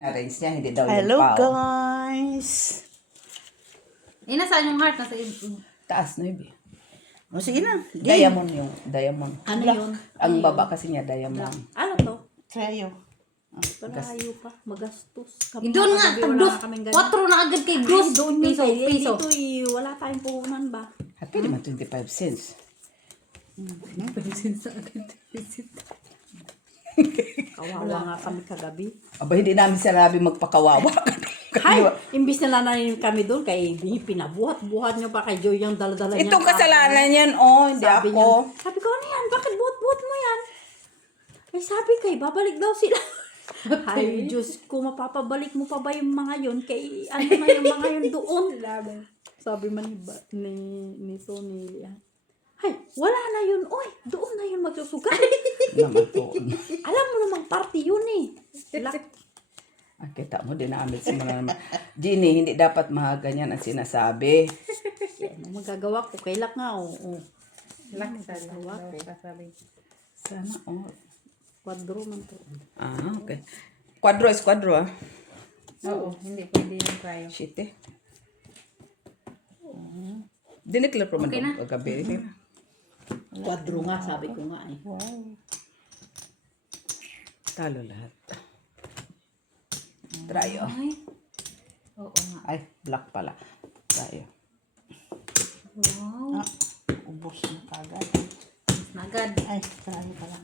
Arrange niya, hindi daw yung Hello pao. guys! Nasaan yung heart? Nasa Taas na yun. O sige na. Diamond yung, diamond. ano Black. yun? Ang baba kasi niya, diamond. Ano to? Trayo. Malayo pa. Magastos. Doon nga, tagdos. 4 na agad kay dos. Doon yung Piso, piso. Dito wala tayong puhunan ba? Happy naman 25 cents. Kawawa nga kami kagabi. Aba, hindi namin sinabi magpakawawa. Hay! Imbis na lanayin kami doon kay pinabuhat-buhat nyo pa kay Joy yung dala-dala niya. Itong kasalanan yan, oh, hindi Sabi ako. niya, sabi ko, ano yan? Bakit buhat-buhat mo yan? Ay, sabi kay, babalik daw sila. Ay, Diyos ko, mapapabalik mo pa ba yung mga yun? Kay, ano na yung mga yun doon? Sabi man ni Tony, ay, wala na yun. Oy, doon na yun magsusugal. Naman to. Alam mo namang party yun eh. Ah, kita mo, dinamit mo na naman. Ginny, hindi dapat mga ganyan ang sinasabi. Yan, magagawa ko. Kailak nga, oo. Magagawa ko. Sana, oh. Quadro man to. Ah, okay. Quadro is quadro, ah. Oo, hindi pwede yung tayo. Shit, eh. Dineclare pa man Okay na. paggabi. Quadro nga, sabi ko nga eh. Talo lahat. Trayo. Ay. Oo nga. Ay, black pala. Trayo. Wow. Ubos na kagad. Nagad. Ay, trayo pala.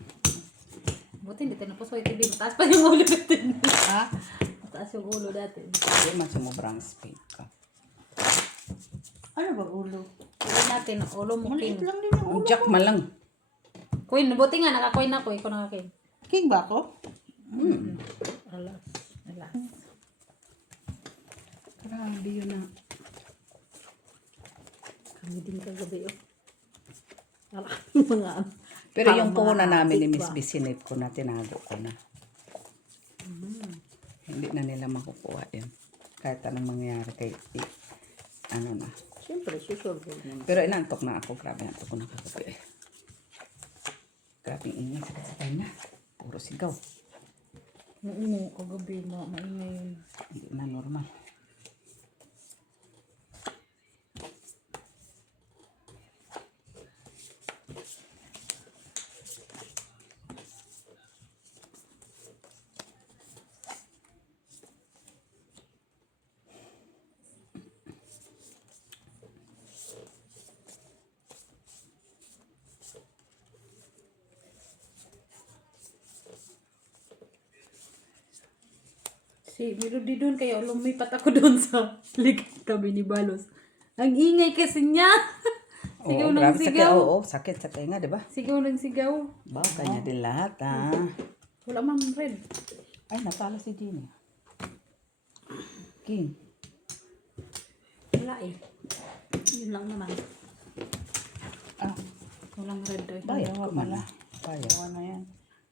Buti hindi tayo napusoy TV. Mataas pa yung ulo natin. Ha? Mataas yung ulo natin. Hindi man sumubrang speed ka. Ano ba ulo? Ulo natin. Ulo mo Maliit king. lang din yung Ang ulo. jack man lang. Queen. Buti nga. Naka-coin ako. Ikaw naka-king. King ba ako? Alas. Alas. Grabe yun na. Kami din kagabi oh. Maraming mga ano. Pero Parang yung puhunan mga namin ni atik Miss ba? Bisinip ko na, tinago ko na. Hindi na nila makukuha yun. Kahit anong mangyayari kay ano na. Siyempre, susunod naman. Pero inantok na ako. Grabe antok ko na kagabi. Grabe ingay sa kasakay na. Puro sigaw. Oo, kagabi. Maingay yun. Hindi na normal. Si Melody doon, kaya lumipat ako doon sa likod kami ni Balos. Ang ingay kasi niya. Sigaw Oo, ng grabe sakit. sigaw. Oo, sakit sa tenga, di ba? Sigaw ng sigaw. Ba, kanya din lahat, ha? Wala mang red. Ay, natalo si Ginny. King. Wala eh. Yun lang naman. Ah, Walang red. Ay. bayad ko man. Bayad. Gawa na yan.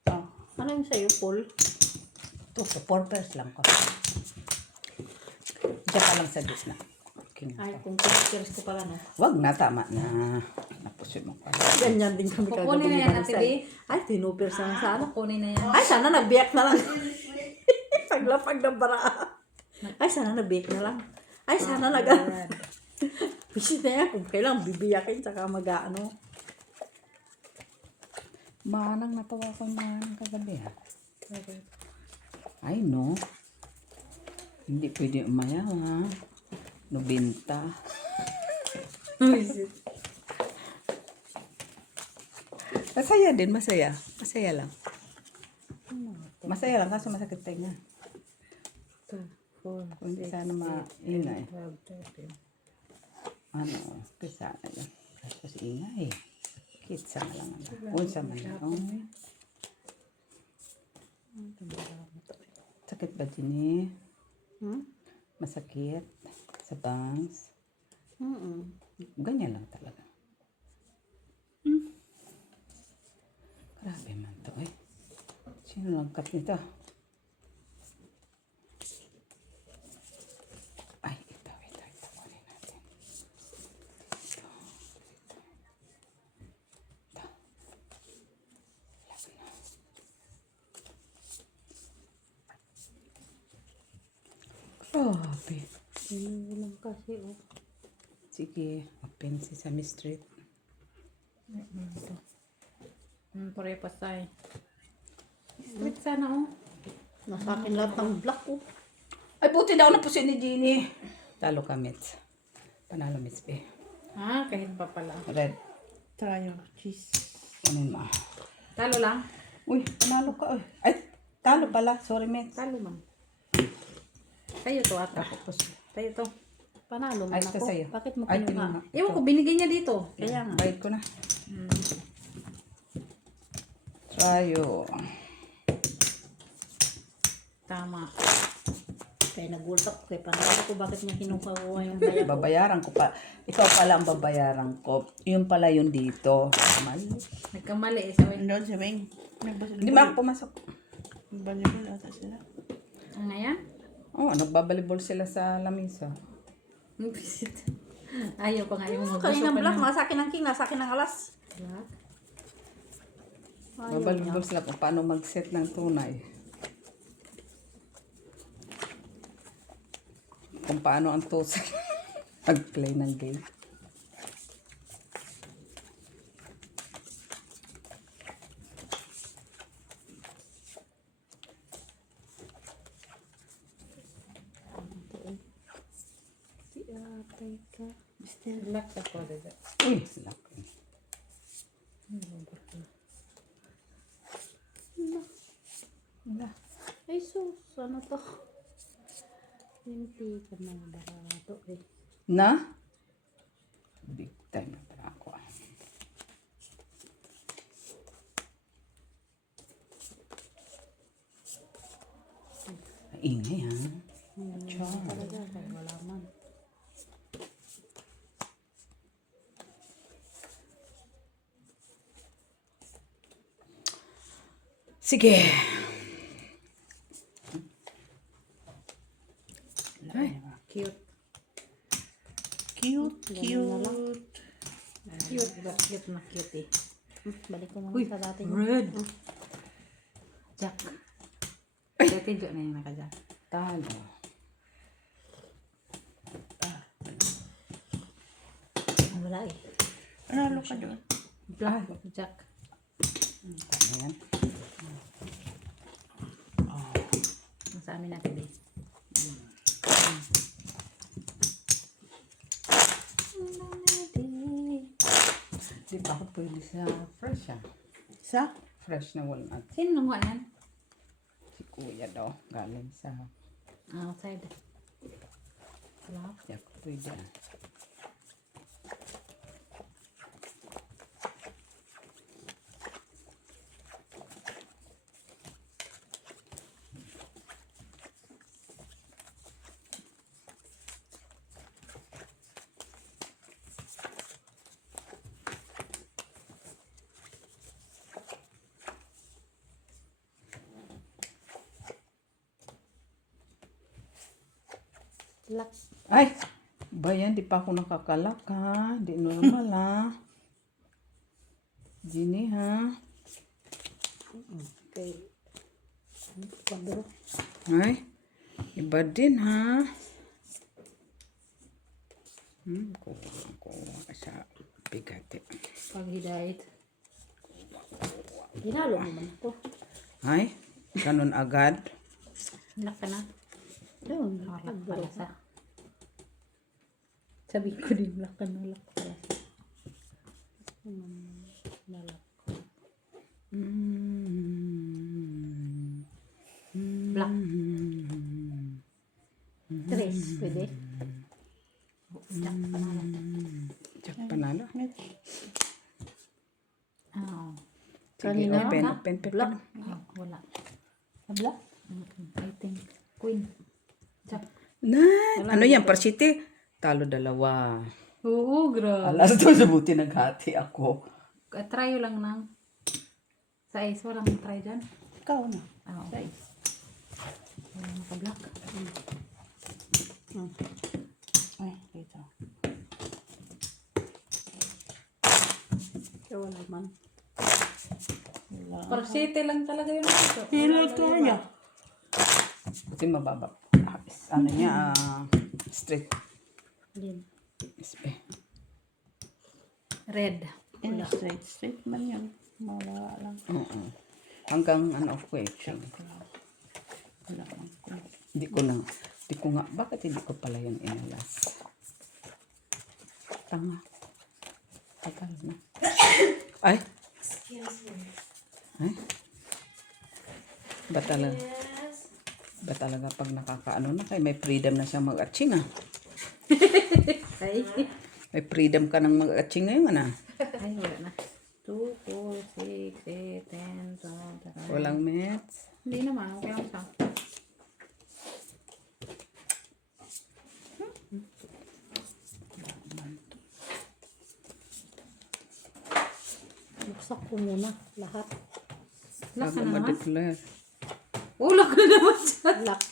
Oh. Ano yung sa'yo, Paul? Ito, sa 4 pairs lang ko. Diyan ka lang sa na. King. Ay, kung pictures ko pala no. Wag na, tama na. Napusin mo pa. Ganyan din kami Kukunin na ni yan, Marisol. Ate B. Ay, tinupers na sa ano. Kunin na yan. Ay, sana nagbiyak na lang. Paglapag ng bara. Ay, sana nagbiyak na lang. Ay, sana Busy na yan. Kung kailang bibiyakin, tsaka mag-ano. Manang natawa ko manang kagabi, ha? Ay, no. Hindi pwede umayaw, ha? Nobinta. Masaya din, masaya. Masaya lang. Masaya lang kasi masakit tenga. Kung hindi sana maingay. Ano, kisa na yun. Tapos ingay. Kitsa na lang. Unsa man lang. Sakit ba din Masakit sa bangs. Ganyan lang talaga. Grabe man to eh. Sino lang cut nito? Ay, ito. Kunin natin. Ito. Laki na. Grabe. Walang kasi, oh. Sige, open Sesame Street. Ito. Pare pasay. Street sana, oh. Nasa akin lahat ng black ko. Ay, buti daw na po si ni Jeannie. Talo ka, Mits. Panalo, Mits, be. Ah, kahit pa pala. Red. Tayo. Cheese. Kunin mo. Talo lang. Uy, panalo ka. Uy. Ay, talo pala. Sorry, Mits. Talo man. Sa'yo to ata. Sa'yo to. Panalo man Ay, ito ako. sa'yo. Bakit mo Ay, kinuha? kinuha. Ewan ko, binigay niya dito. Kaya nga. Bayad ko na. Tayo. Tama. Kaya nagultak ko. Kaya panalo ko. Bakit niya kinuha ko yung bayad ko? Babayaran ko pa. Ikaw pala ang babayaran ko. Yun pala yun dito. Mali. Nagkamali eh. Sabi. Andun si Weng. Hindi ba ako pumasok? Nagbalibol ata sila. Ang ngayon? Oo, nagbabalibol sila sa lamisa. Ayaw pa nga yung Kanina magbuso black. Nasa akin ang king. Nasa akin ang alas. Black? Babalibol sila kung paano mag-set ng tunay. Kung paano ang tosa mag-play ng game. Si atay ka. Black sa ko. Uy, laki. Ay sus. Ano to? Hindi ka na barato eh. Na? Big time na pala ako. Ingay ha. Talaga. Kaya wala man. Sige. Ay, Cute. Cute. Cute. Cute na cute eh. Balik ko muna sa dati. Red. Jack. Dati dyan na yung naka-jack. talo. Wala eh. Analo ka doon. Black. Jack. Ayan. Sa amin natin eh. Di ba ako pwede sa fresh ah? Sa? Fresh na walnut. Sino nung yan? Si kuya daw. Galing sa... Outside. Black. Di ako pwede ah. Black. Ay! Ba yan? Di pa ako nakakalak ha? Di normal ha? Gini ha? Okay. Pabro. Ay! Iba din ha? Kuha sa bigati. Paghidait. Ginalo mo man ako. Ay! Ganun agad? Black ka na. Doon. Black pala sa. Sabi ko din black ka na. Black pala sa. Black. Tres. Pwede. Black panalo. Jack panalo? Oo. Sige, Kanina open, ka? open, open. Black. Wala. Black? I think. Queen. Jack. Na, ano yan? Parsite? Talo dalawa. Oo, grabe. Alas doon sa buti naghati ako. Try lang ng size. Walang try dyan. Ikaw na. Oo. Size. Walang naka-black. Ay, dito. Kaya wala man. Parsite lang talaga yun. Hila tayo. Kasi mababa. ano niya, straight. Din. Red. Straight man yan. Mawala lang. Oo. Hanggang ano ko eh. Wala lang ko. Hindi ko nga, bakit hindi ko pala yung inalas? Tanga. Tagal na. Ay! Ay? Ba talaga pag nakakaano na kayo, may freedom na siyang mag-atching ah. Ay. May freedom ka ng mag-atching ngayon ah. Ay, wala na. 2, 4, 6, 8, 10, 12, 13. Walang mets. Hindi naman. Okay lang siya. Buksak ko muna lahat. Lock ka Bago na naman. ma-declare. Oh, lock na naman siya. Lock.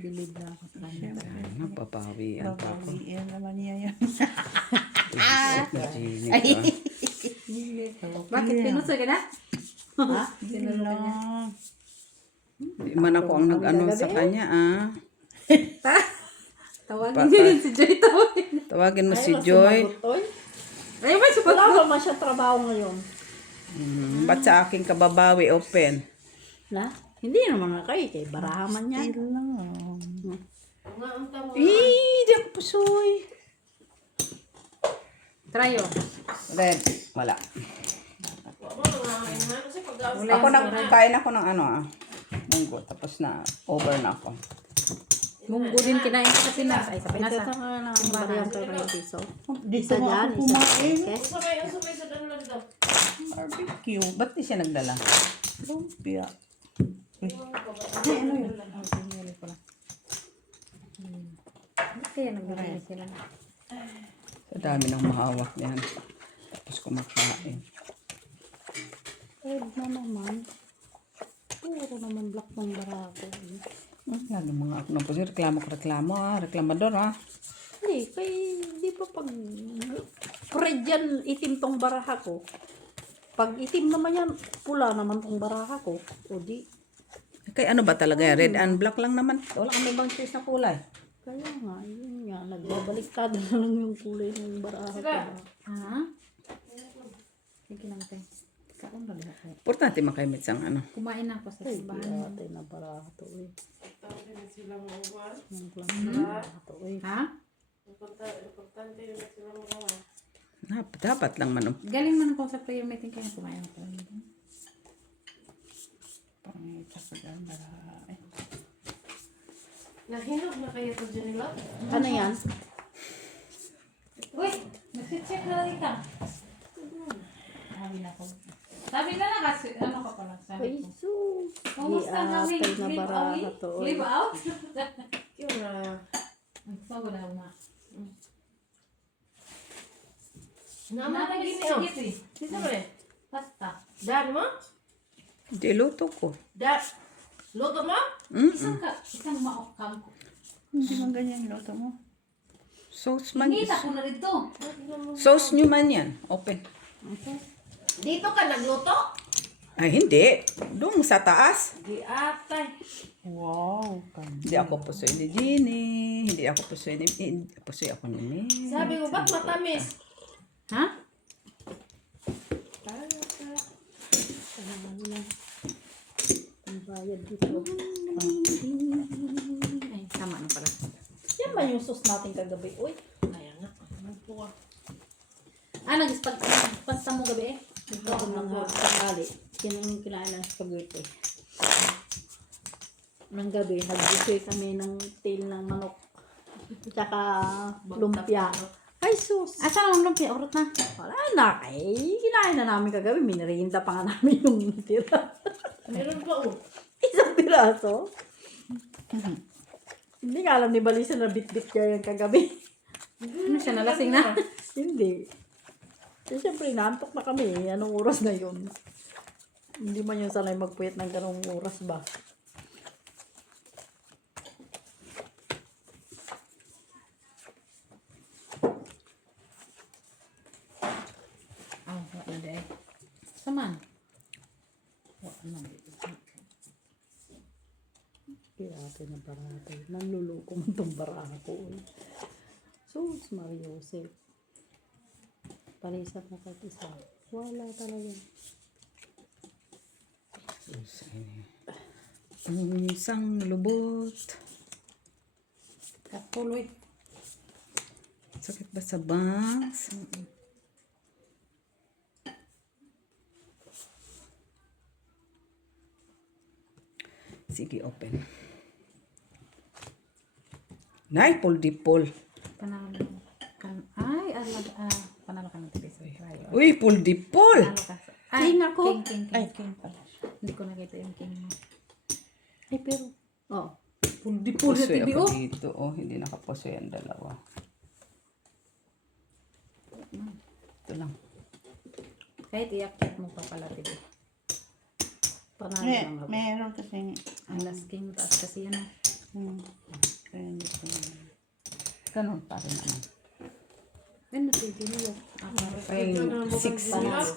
Bilib na ako sa kanya. Ano, papawian pa ako. Babawiin naman niya yan. Nagjinig ka. Bakit pinuso ka na? Ha? Hindi lang. Di man ako ang nag-ano sa kanya ah. Tawagin niyo rin si Joy. Tawagin mo si Joy. Ay, ba siya Wala naman siya trabaho ngayon. Ba't sa aking kababawi open? Na? Hindi naman na kayo. Kay barahaman yan. Still lang. Di ako pusoy. Try yun. Red. Wala. Ako kain ako ng ano ah. Munggo. Tapos na over na ako. Munggo din kinain ko sa Pinas. Ay, sa Pinas Ito ah. ka nga ng bariyang kay piso. Dito Isa nga dyan, ako isa kumain. sa Barbecue. Ba't di siya nagdala? Lumpia. Ay, ano yun? Bakit kaya nagbibigay sila? Sa dami ng mahawak yan. Tapos kumakain. Ed na naman. Puro naman black ng barako. Lalo mga ako na po siya. Reklamo ah. Reklamador ah. Hindi, kay di ba pag red yan, itim tong baraha ko. Pag itim naman yan, pula naman tong baraha ko. O di, Kaya ano ba talaga yan? Red and black lang naman. Wala kang ibang choice na kulay. kaya nga, yun nga, nagbabaliktad na lang yung kulay ng baraha ko. Ha? Sige lang, te. Kaon ba lahat? Importante makaimit sang ano. Kumain na ako sa Ay, simbahan. ate na baraha to eh. Yung baraha to eh. Ha? Dapat lang man. Galing man ako sa prayer meeting kaya kumain ako. Pangita ko dyan. Nahinog na kayo to Janila? Ano yan? Uy! Nag-check na rin ka. Sabi na ako. Sabi na lang kasi, ano ka pala? Ay, Sabi ko. sus. Kumusta Di kami? ate na Live baraha away? to eh. Live out? Yung Ang sago na uma. naman na gini oh. Sino ba rin? Basta. Dad mo? Di luto ko. Dad? Luto mo? Isang maokam ko. Hindi man ganyan yung luto mo. Sauce man. Hinita ko na rito. Sauce nyo man yan. Open. Dito ka nagluto? Ay, hindi. Doon sa taas. Di atay. Wow. Hindi ako pusoy ni Ginny. Hindi ako pusoy ni... Pusoy ako ni Mel. Sabi mo, ba't matamis? Ha? Ang bayad dito. Ay, tama na pala. Yan ba yung sauce natin kagabi? Uy, Ayan na. Ah, nagpasta mo gabi eh? nagkaroon ng tangali. Yan ang kinain ng spaghetti. Nang gabi, nag-buffet kami ng tail ng manok. Tsaka lumpia. Ay, sus! Asa naman lumpia? Urot na. Wala na. Ay, kinain na namin kagabi. Minerinda pa nga namin yung tira. Meron pa oh. Isang piraso. Hindi nga alam ni Balisa na bit-bit niya yung kagabi. Ano siya, nalasing na? Hindi. Eh, siyempre, naantok na kami. Anong oras na yun? Hindi man yung sanay magpuyat ng ganong oras ba? Oh, wala na eh. Saman. Wala na. Kaya natin ng barato. Nanluloko man itong barato. Sus, Mariusip. Palisap na kahit isa. Wala talaga. Isang lubot. Katuloy. Sakit ba sa bangs? Sige, open. Nay, pull di pull. Panalo ay, panalo ka ng tilis. Uy, pull di pull. Panalo ka. Ay, King ako. King. Ay, king pala. Hindi ko nakita yung king mo. Ay, pero, oh. Pundi po sa Pusoy TV, ako oh. dito. Oh, hindi nakapusoy ang dalawa. Ito lang. Kahit iyak-iyak mo pa pala, TV. Panalo May, lang ako. meron kasing, Ang last king, taas kasi yan, oh. kaya hindi ko na- Ganun pa rin naman. Ano, TV mo? Ay, 6,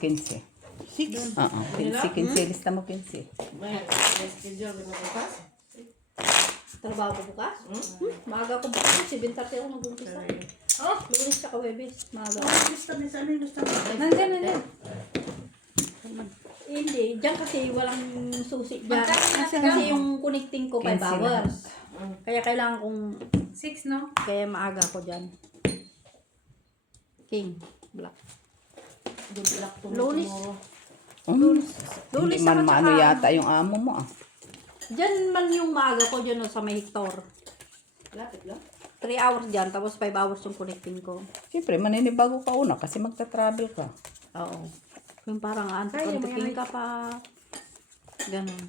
15. 6. Oo, 15. Lista mo 15. May schedule ka na bukas? Trabaho ko bukas? Maaga ko bukas. 7:30 ako mag-umpisa. Lunes sa Huwebes. Maaga. Nandiyan. Hindi. Diyan kasi walang susi dyan. Kasi yung connecting ko 5 hours. Kaya kailangan kong, 6, no? kaya maaga ko dyan. King. Black. Good luck to Lunes. Lunes Lunes Hindi man ako maano tsaka- yata yung amo mo ah. Dyan man yung maaga ko dyan sa may Hector. Lapit lang. 3 hours dyan. Tapos 5 hours yung connecting ko. Siyempre, maninibago ka una kasi magta-travel ka. Oo. Yung parang Kaya, antik-antikin may- ka pa. Ganon.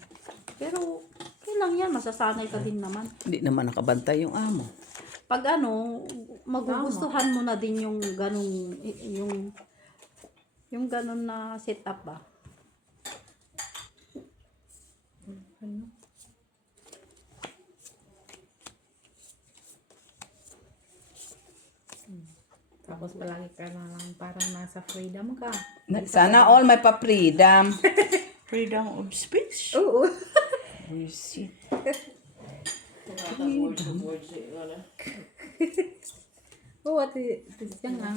Pero, kailang yan. Masasanay ka din naman. Hindi naman nakabantay yung amo. Pag magugustuhan mo na din yung ganong, yung ganon na setup ba? Tapos palagi ka na lang parang nasa freedom ka. Sana all may pa-freedom. Freedom of speech. Oo. Bullshit. Oo, at yan nga,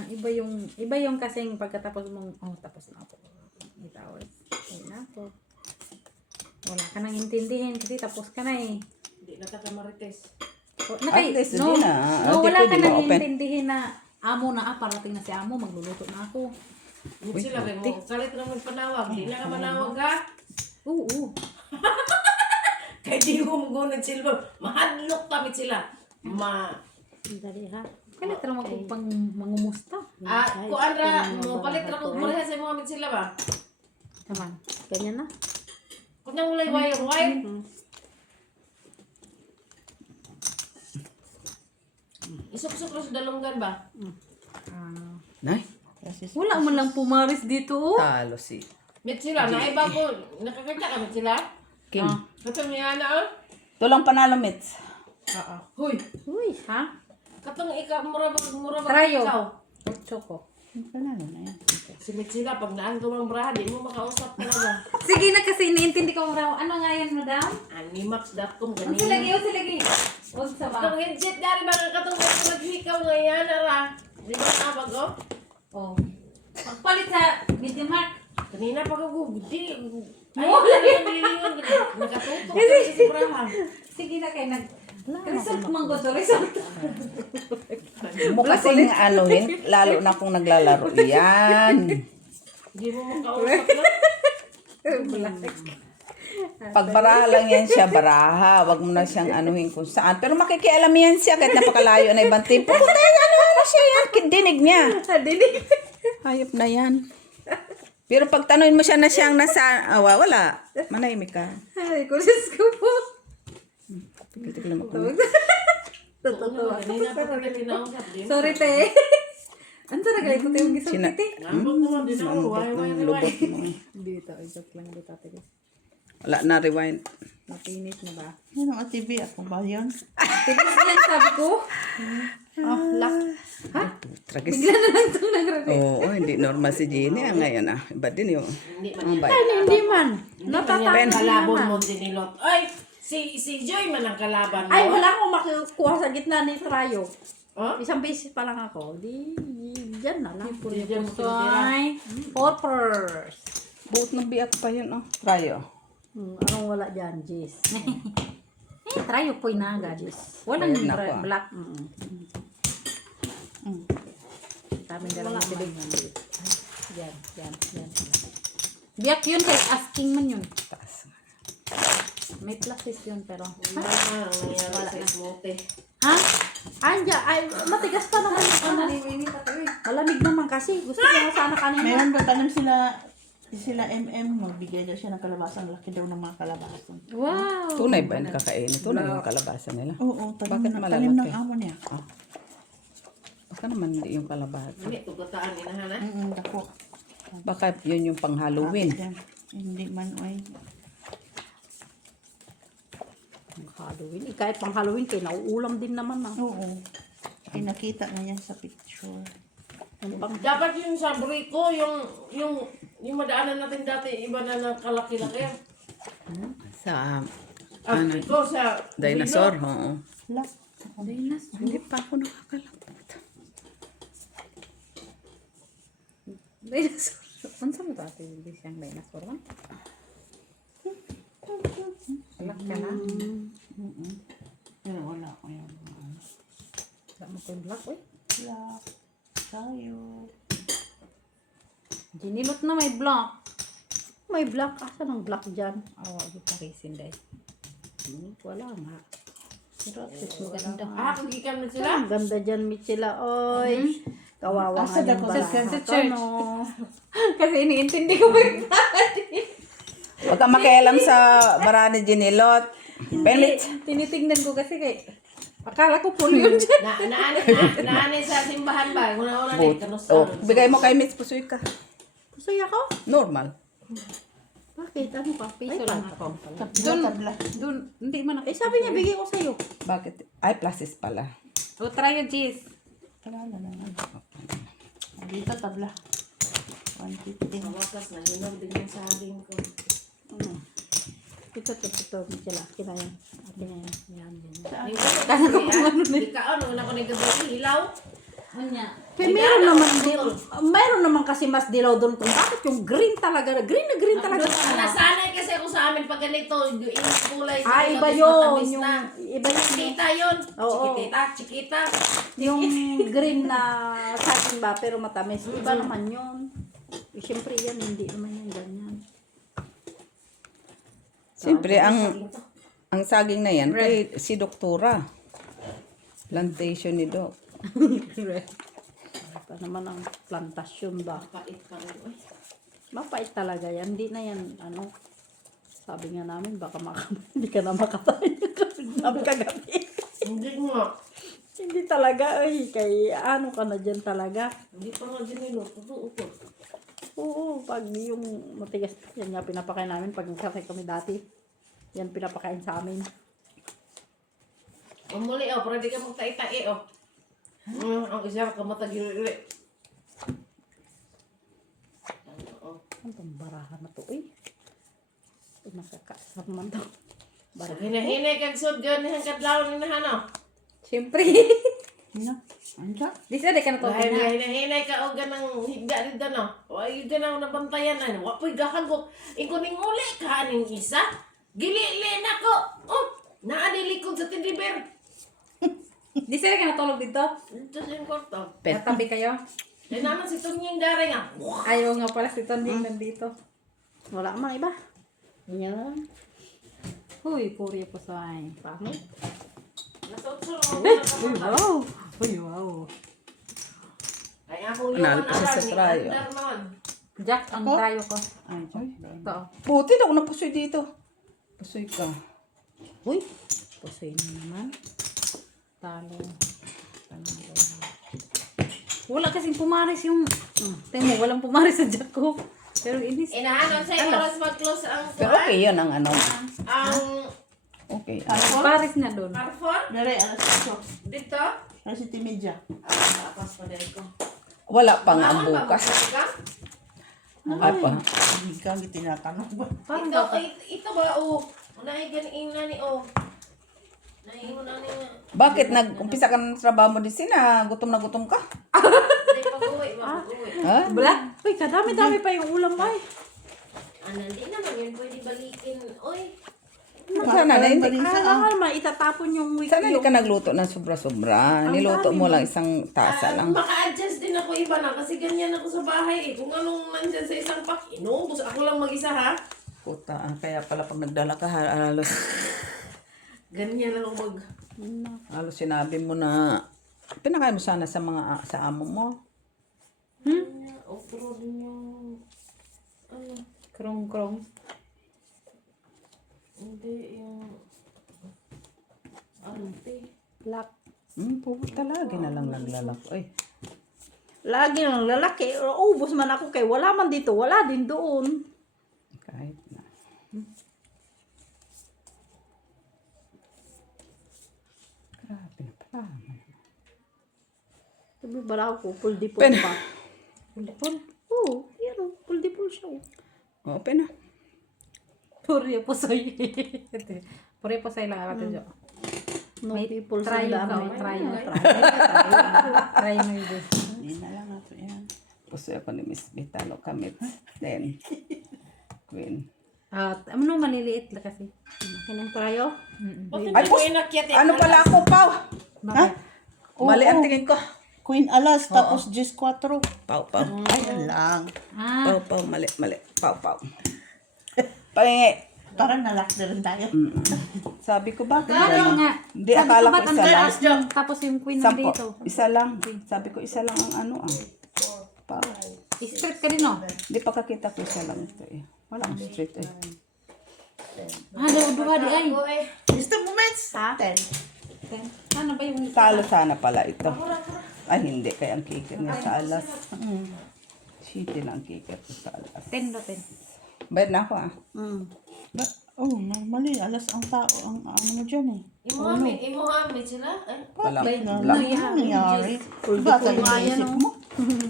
iba yung kasing pagkatapos mong, tapos na ako. 8 hours. Ay na ako. Wala ka nang intindihin kasi tapos ka na eh. Hindi na ka marites. At least, hindi na. No, Ate, wala pwede ka nang ma-open. intindihin na amo na parating na si amo, magluluto na ako. Hindi sila rin mo. Kalit na magpanawag. Hindi na ka manawag ka. Oo. Kaya di ko magunod sila. Mahadlok kami sila. Dali ha. Kaya tara magpang mangumusta. Kuan ra mo palit ra ko pareha sa mga mit sila ba? Naman. Ganyan na. Kung nang ulay wayang white. Isok-sok ra sa dalunggan ba? Nay, Wala man lang pumaris dito, oh. talo si Mit sila na iba ko. Nakakita ka mit sila? King. Katong niya na oh. Tulang panalo, Mitz. Huy. Uy. Ha? Katong ikaw mura ba Trayo. ikaw? Otso ko. Panalo na yan. Si mit sila pag naan ko ang braha, di mo makausap talaga. Sige na kasi iniintindi ko raw. Ano nga yan, madam? Animax.com Ang silagi, ganyan. o silagi. Huwag sa ba? Katong headset dari ba nga katong naghikaw ngayon ara. Di ba tawag oh? Oh. Pagpalit sa Media Mark. Kanina pa ko gudi. Ay, nalilingon. Nakatutok ka sa braha. Sige na kayo nag... Result mong gusto, result. Mo kasing anuhin, lalo na kung naglalaro yan. Di mo makausap na. Pag baraha lang yan siya, baraha. Wag mo na siyang anuhin kung saan. Pero makikialam yan siya kahit napakalayo na ibang tipo. Puta, ano na siya yan? Dinig niya. Dinig. Hayop na yan. Pero pag tanungin mo siya na siyang nasa, wala. Manahimik ka. Ay, kulis ko po. Tigitig lang ako. Kanina pa kita kinausap. Di mo. Sorry, te. Ano talaga ito tayo gisang Sina- titi? Nambot naman din ako. Why, Ng lubot mo. Dito, joke lang dito, ate. Wala na, rewind. Mapinis na ba? Yan ang TV. Ako ba yun? Tinis yan, sabi ko. Oh, lock. Tragis. Bigla na lang itong nag-repeat. Oo, hindi normal si Jenny. Ngayon Iba din yung... Hindi man. Ang bait. Hindi man. Natatanggal. Kalabon mo dinilot. Ay! Si Joy man ang kalaban mo. Ay, wala akong makukuha sa gitna ni Trayo. Oh? Isang beses pa lang ako. Diyan na lang. Diyan mo tinitira. Soy. Poppers. Buot na biyak pa yun, oh. Trayo. Anong wala dyan, Jis? Trayo po inaga. Walang Ayan na po. black. Sabi nga lang nabibig. Yan. Biyak yun kay asking man yun. Taas. May pluses yun pero. Wala na ang nangyari sa ismote. Ha? Anja, ay, matigas pa naman yung ano. Malamig naman kasi. Gusto ko nga sana kanina. Meron ba tanong sila MM, magbigay daw siya ng kalabasang laki daw ng mga kalabasang. Wow. Tunay ba yung kakain? Tunay yung kalabasa nila? Oo, Bakit talim malalaki? ng amo niya. Baka naman hindi yung kalabasa. Hindi, tugataan inahan na. Dako. Baka yun yung pang Halloween. Yan. Hindi man ay. Halloween. Kahit pang Halloween, kayo nauulam din naman. Oo. Ay nakita na yan sa picture. Dapat yung sa Brico, yung madaanan natin dati, iba na ng kalaki-laki. Sa Brico sa dinosaur, oo. Wala. Hindi pa ako nakakalapit. Dinosaur. Unsa mo dati yung siyang dinosaur man? Black ka na. Pero wala ko yan. Wala mo ko yung black, uy. Wala. Tayo. Ginilot na may black. May black. Asa ng black dyan? Oh, di pa resin dahil. Wala nga. Pero at least maganda. Kagikan na sila. Ang ganda dyan, Michela. Oy. Kawawa Asa nga dako yung sa- baraha. sa church. Ano? Kasi iniintindi ko ba yung Huwag kang makialam sa barani Ginilot. Pelit. tinitingnan ko kasi kay akala ko puno yun dyan. Naanay sa simbahan ba? Una-una But, na, kanus. oh, bigay mo kay Miss Pusoy ka. Pusoy ako? Normal. Bakit? Ano pa? Piso lang ako. Tabla. Doon, hindi man ako. Eh, sabi niya, bigay ko sa'yo. Bakit? Ay, pluses pala. O, try yung cheese. Wala na naman. Dito tabla. 150. Wakas na, hinog din yung saging ko. Ito, Michela. Akin na yan. Akin na yan. Yan, yan. Di ka ano, na ko na gabi, hilaw. Anya. Kaya meron naman kasi mas dilaw doon kung bakit yung green talaga. Green na green talaga. Nasanay kasi ako sa amin pag ganito, yung kulay. Ah, sige, iba tapos yun. matamis Yung, na. iba yun. Chikita yun. Oo. Chikita. Yung green na sa akin ba, pero matamis. Iba naman yun. Eh, siyempre yan, hindi naman yan ganyan. Siyempre, ang saging na yan, kay si Doktora. Plantation ni Doc. Pa naman ang plantasyon ba? Pait pa rin. Mapait talaga yan. Hindi na yan, ano, sabi nga namin, baka hindi ka na makatayo kagabi. Hindi nga. Hindi talaga, ay, kay ano ka na dyan talaga. Hindi pa nga din nilo. Totoo ko. Oo, pag yung matigas, yan nga pinapakain namin pag nagkasay kami dati. Yan pinapakain sa amin. Ang muli, para di ka magtai-tai, ang isa ka matagili. Ano itong barahan na to, eh? Nakakasar man to. Hinahinay kag sud gan hang kadlaw ni nahano. Siyempre. Ano? Anja? Di sa di ka na to Dahil na. hinahinay ka og ganang higda rin no. Wa ganaw nabantayan ay wa poy gahagok. Iko ning uli ka ning isa. Gilili nako. Oh, naani likod sa tindiber. Di sa di ka natulog dito. Ito sa kwarto. Natabi kayo. Eh naman si Tunying Daray nga. Ayaw nga pala si Tonding nandito. Wala mang iba. Yan. Huy, puri po sa ay. Pangit. Nasutsur Uy, wow. Uy, wow. Ay akong Anal yuman pa siya sa ni trayo. Andar naman. Jack, ang tayo ko. Ay, Ito. Buti na ako napusoy dito. Pusoy ka. Uy, Pusoy na naman. Talo. Panalo. Wala kasing pumaris yung... Tingnan mo, walang pumaris sa Jack ko. Pero inis. Inahanon sa oras mag-close ang Pero okay yun ang ano. ang Okay. Paris na doon. parfum Dere, alas 8. dito. Alas 7:30. Tapos pa din ko. Wala pang ang Naon ba bukas. ka? Ay pa. Hindi ka tinatanong ba? Parang Ito, dapat. ito ba o Wala ay ganiin na ni oh. Naiingon na ni nga. Bakit nag-umpisa ka ng trabaho mo din sina? Gutom na gutom ka? Hindi pag-uwi, mapag-uwi. Ha? Black? Uy, kadami-dami pa yung ulam ay. Hindi naman yun pwede balikin. Oy, Sana na hindi. Kailangan naman itatapon yung week Sana hindi ka nagluto ng sobra-sobra. Niluto mo lang isang tasa lang. maka-adjust din ako iba na kasi ganyan ako sa bahay eh. Kung anong nandyan sa isang pak, inuubos ako lang mag-isa ha. Puta, kaya pala pag nagdala ka, halos, Ganyan ako halos sinabi mo na pinakain mo sana sa mga sa amo mo. Okro din yung... Ano? Krong-krong. Hindi yung... Ante. Black. Puta lagi na lang naglalak. Ay, Lagi ng lalaki. Ubus man ako kay wala man dito. Wala din doon. kahit na. Grabe na pala. Sabi bala ako, puldipol Pen. pa. Puldipol? Oo, yan o. Puldipol siya o. Open na. Puri po soy. Puri po soy lang ako Jo. No May people sa try ka, dami. may try mo. Try mo yun. Hindi na lang nato yan. Puso ako ni Miss Vitalo Kamit. Then, Queen. Ano maliliit lang kasi. Kinang trayo? Bakit Ay, hindi mo pus- inakyat eh? Ano pala ako, Pau? Bakit? Mali ang Oo. tingin ko. Queen Alas, tapos 10-4. Pau, Pau. Ayun lang. Pau, Pau. Mali, mali. Pau, Pau. Pahingi. Parang nalak na rin tayo. Sabi ko, bakit Ano ganun? nga? Hindi, akala ko isa lang. Tapos yung queen Sampo. nandito. Isa lang. Sabi ko, isa lang ang ano Pau. Straight ka rin no? Hindi pa kakita ko isa lang ito eh. Wala akong straight eh. Duha di ay. Gusto moments? 10. Ano ba yung Talo sana pala ito. Ay, hindi. Kaya ang kicker niya sa alas. Shitty na ang kicker ko sa alas. 10 na 10. Bayad na ako Normally, alas ang tao, ang ano mo dyan eh. Imuhamid sila? Eh? Wala. Ano Wala. nangyari? Ba sa iniisip mo?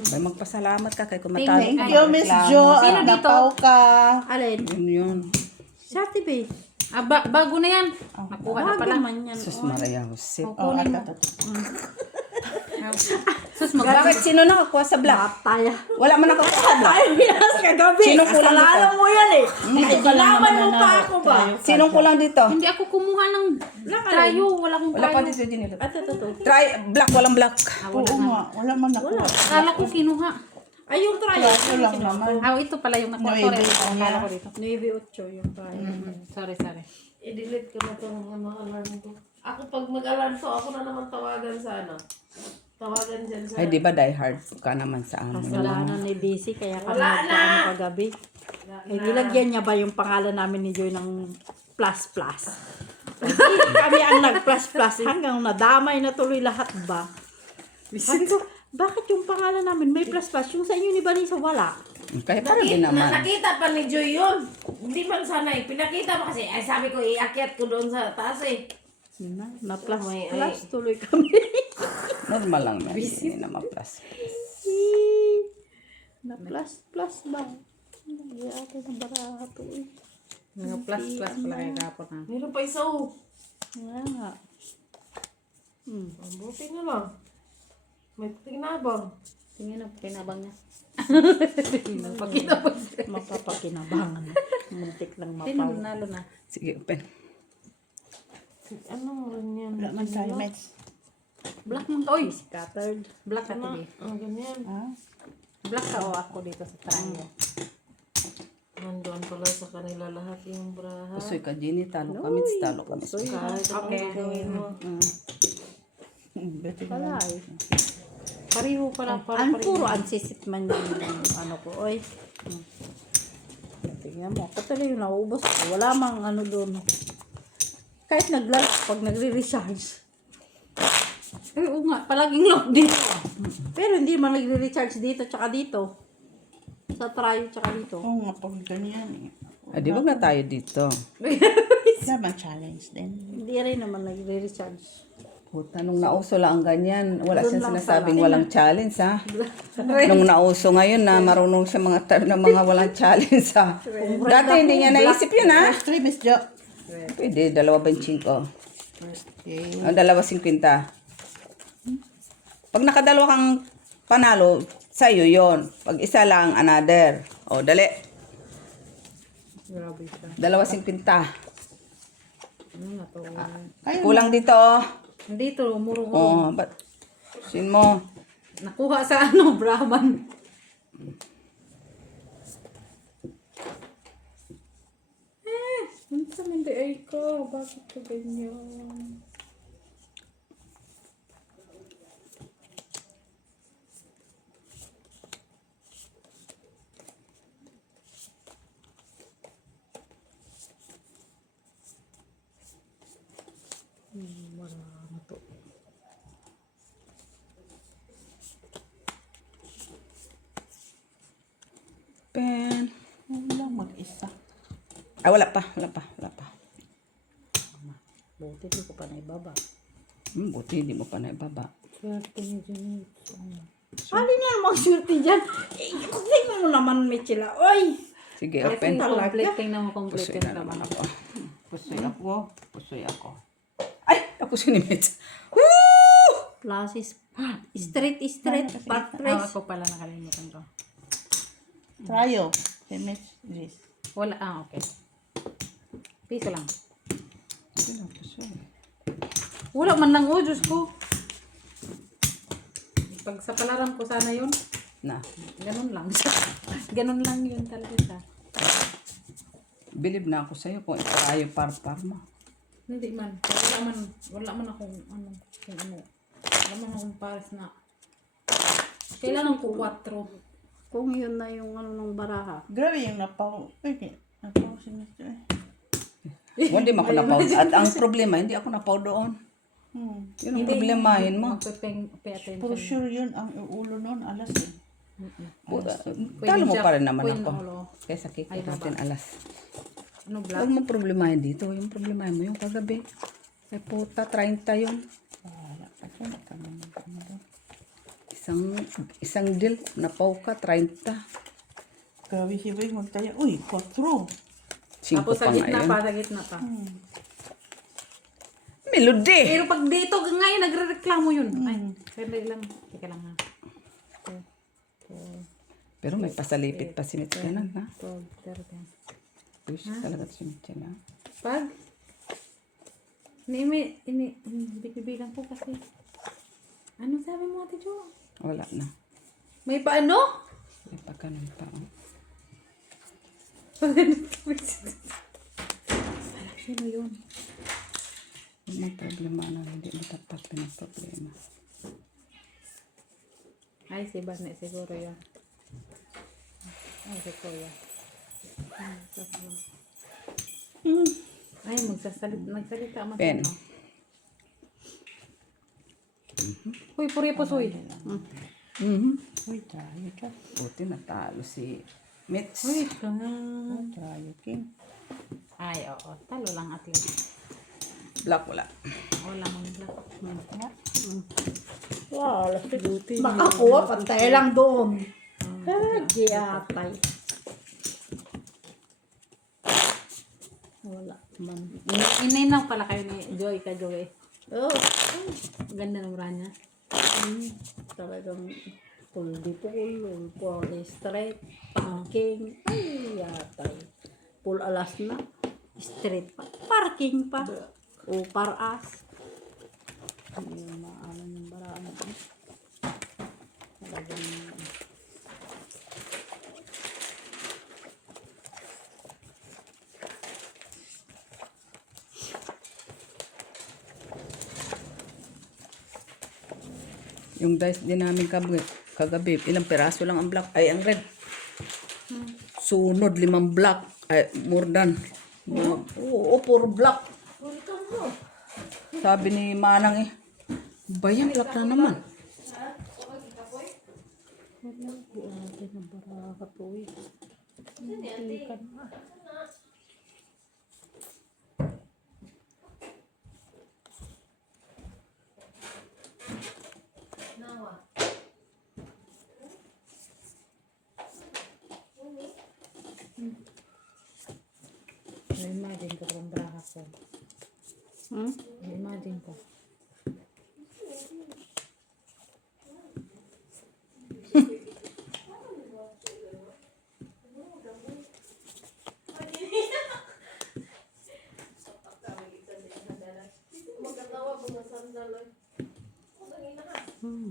Bay, magpasalamat ka kay kumatalo. Thank you, Miss Jo. Sino At dito? napaw ka. Alin? Yun yun. Shati ba? Bago na yan. Nakuha na Bago pala. man yan. Sus Maria Jose. Kukunin mo. Sus, Bakit sino nakakuha sa black? Mataya. Wala man nakakuha sa black. Ay, bilas kagabi. Sinong kulang Kasalanan dito? mo yan eh. Ito ka lang Kailangan naman mo pa ako ba? Sinong kulang dito? Hindi ako kumuha ng trayo. Wala akong Wala pa trayo. dito din ito. Ito. Try black, walang black. Oo nga, wala man nakuha. Kala ko kinuha. Ay, yung trayo. Ito lang naman. Ito pala yung nakuha. Nueve Sorry. ang Kala yan. ko dito. 9-8 yung trayo. Sorry. I-delete ko na itong ano, alarm ko. Ako pag mag-alarm to, ako na naman tawagan sa ano. Tawagan dyan sa... Ay, di ba die hard ka naman sa amin? Kasalanan ni Busy kaya kami Wala na! nagkaano kagabi. Eh, nilagyan niya ba yung pangalan namin ni Joy ng plus plus? Kami ang nag-plus plus hanggang nadamay na tuloy lahat ba? Sabi ko, bakit yung pangalan namin may plus plus? Yung sa inyo ni Vanessa wala. Kaya para din naman. Nakita pa ni Joy yun. Hindi man sana eh. Pinakita mo kasi. Ay sabi ko, iakyat ko doon sa taas eh. Na plus Ay, plus tuloy kami. Normal lang na. Hindi naman plus. Na plus plus ba? Hindi ako na barato eh. Mga plus pala kayo kapon ha. Meron pa isa oh. Nga. Ang buti na lang. May tinabang. Tingnan ang pinabang niya. Mapapakinabangan. Muntik lang Sino mapaw. nalo na? Sige, open. Ano rin yan? Wala man tayo, Mets. Black man ka. Oy! Scattered. Black ka Ano? today. Ang ganyan. Black ka o ako dito sa trayo. Nandoon pala sa kanila lahat yung braha. Pusoy ka, Jenny. Talo kami. Talo kami. Kahit anong gawin mo. Wala eh. Pariho pala. Ang puro ansisit man yung ano ko. Oy. Tingnan mo. Ako talaga yung naubos ko. Wala mang ano doon. Kahit pag nagre-recharge. Ay, oo nga. Palaging load dito. Pero hindi man nagre-recharge dito tsaka dito. Sa try tsaka dito. Oo nga, pag ganyan eh. Ah, di ba na tayo dito? Wala man challenge din. Hindi rin naman nagre-recharge. Puta, nung nauso lang ang ganyan, wala Doon siyang lang sinasabing pala. walang challenge, ha? Nung nauso ngayon na marunong siya mga term na mga walang challenge, ha? Dati hindi niya naisip yun, ha? First three, Miss Jo. Pwede, 25. First game. O, 2.50. Pag nakadalawa kang panalo, sa'yo yon. Pag isa lang, another. O, dali. Grabe siya. 2.50. Ano na to? Ayun. Kulang dito, oh. Dito, murong-murong. Oh, ba't? Sin mo. Nakuha sa ano, Brahman. Ano sa hindi ay ko? Bakit ka ganyan? Wala na to. Pen. Huwag lang mag-isa. Ah, wala pa. Buti di ko pa na ibaba. Buti, hindi mo pa naibaba. Swerte ni Janet. Alin na namang swerte dyan? Tingnan mo naman, Michela. Oy! Sige, Ay, open. tingnan mo complete Pusoy yung na naman naman. ako. Pusoy ako. Ay, ako sinimit. Woo! Classes. Straight, part Ah, press. ako pala nakalimutan ko. Trayo. Symmetries. Wala, okay. Piso lang. Wala man lang, oh, Diyos ko. Pag sa palaram ko sana yun, Na, ganun lang. Ganun lang yun talaga siya. believe na ako sa'yo kung tayo par mo. Hindi man. Wala man akong ano, kung ano. Wala man akong pares na. Kailangan ko 4. Kung yun na yung ano ng baraha. Grabe yung napaw. Pwede. Napaw si Mr. Hindi mo ako napaw. At ang problema, hindi ako napaw doon. Yun ang problemahin mo. Pay attention. For sure yun ang ulo nun. Alas eh. Talo mo pa rin naman Queen ako. ulo. Kaysa cake Ay, natin alas. Ano Huwag black? mo problemahin dito. Yung problemahin mo yung kagabi. Ay puta, 30 yun. Isang deal, napaw ka, 30. Grabe si Boy. Magtaya. Uy, 4. 5 Tapos sa pa nga gitna yun. pa, sa gitna pa. Melody! Pero pag dito, ngayon, nagre-reklamo yun. Ay, sandali lang. Teka lang ha. Pero may pasalipit pa si Mityanan, ha? 12, 13. Push talaga si Mityanan. Pag, bibilang ko kasi. Ano sabi mo, Ate Jo? Wala na. May paano? May pagkanon pa. Oh. Sino yun? Yung mga problema na hindi matapat na ng problema. Ay, si Barney siguro yun. Ay, si Kuya. Ay, nagsalita man Pen. siya, no? Uy, puripos, uy. Uy, trayo ka. Buti natalo si Mitch. Uy, Trayo king. ay, oo. Talo lang at least. Black wala. Wala mong black. Wow, makakuha, pantay lang doon. Giyatay. Wala man. Inainaw pala kayo ni Joy ka, Joy. Oh, Ganda ng ranya. talagang puldi-pul, straight, parking, ay, yatay. Full alas na, straight pa, parking pa, o paras. Yung maano yung baraan ko. Talagang, Yung dice din namin kagabi, ilang peraso lang ang black. Ay, ang red. Sunod, 5 black. Ay, more than. oo, puro black. Sabi ni Manang eh, bayan, black na naman. Na-imagine ko kung braha ko. ko. Hmm? Imagine ko.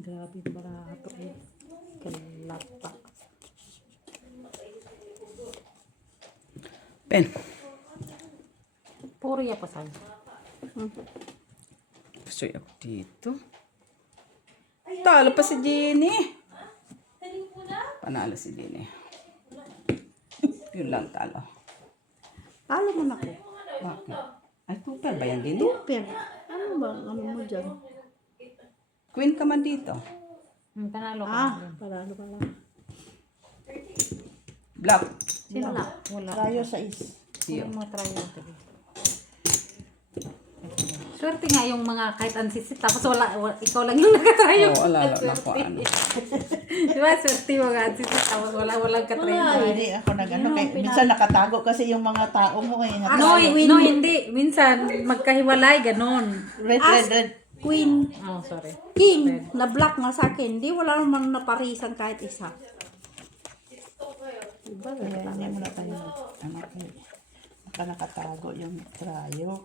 Grabe barato eh. Kalata. Pen. Puri apa sa'yo? Pusoy ako dito. Talo pa si Jenny. Panalo si Jenny. Yun lang talo. Talo mo na ko. Bakit? Ay, super ba yan din? Pero, ano ba ang ano mo dyan? Queen ka man dito. Panalo ka. Ah, palalo ka lang. Black. Sino na? Wala. Tayo sa is. Iyo. Yung mga try natin. Swerte nga yung mga kahit ansisit tapos ikaw lang yung nakatry yung Oo, wala swerte. na ko ano. Diba swerte yung mga ansisit tapos walang katry. Hindi ako nag-ano. Minsan nakatago kasi yung mga tao mo. No, hindi. Minsan magkahiwalay, ganon. Red. Queen, Oh, sorry. king, na black nga sa akin. Di wala namang naparisan kahit isa. Diba? Kaya hindi mo na tayo nakatago yung trayo.